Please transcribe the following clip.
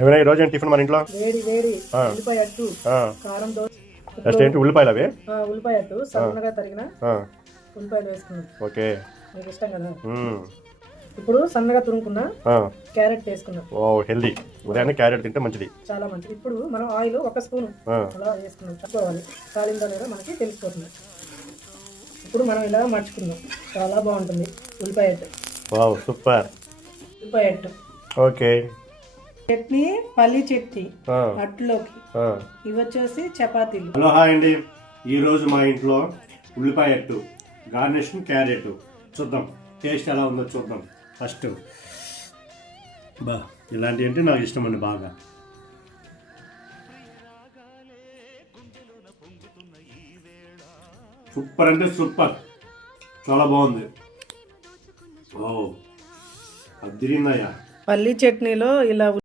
ఏమైనా ఈ రోజు ఏంటి టిఫిన్ మన ఇంట్లో? వేడి వేడి ఉల్లిపాయ అట్టు, కారం దోశ. నెక్స్ట్ ఏంటి? ఉల్లిపాయలు అవి? ఉల్లిపాయ అట్టు సన్నగా తరిగిన ఉల్లిపాయలు వేసుకున్నాం. ఓకే, మీకు ఇష్టం కదా. ఇప్పుడు సన్నగా తురుముకున్న క్యారెట్ వేసుకున్నాం. ఓ హెల్దీ, ఉదయాన్నే క్యారెట్ తింటే మంచిది, చాలా మంచిది. ఇప్పుడు మనం ఆయిల్ 1 స్పూన్ అలా వేసుకున్నాం. తక్కువాలి, కాలిందా లేదా మనకి తెలిసిపోతుంది. ఇప్పుడు మనం ఇలా మర్చుకుందాం, చాలా బాగుంటుంది ఉల్లిపాయ అట్టు. Wow super. ఉల్లిపాయ అట్టు ఓకే. చట్నీ పల్లి చట్నీ అట్టులోకి, ఇవి వచ్చేసి చపాతీలు. హలో హాయ్ అండి, ఈరోజు మా ఇంట్లో ఉల్లిపాయ అట్టు గార్నిష్ క్యారెట్. చూద్దాం టేస్ట్ ఎలా ఉందో చూద్దాం. ఫస్ట్ బా ఇలాంటివి అంటే నాకు ఇష్టం అండి బాగా. సూపర్ అంటే సూపర్, చాలా బాగుంది. ఓ అదిరిందయ్యా. పల్లి చట్నీలో ఇలా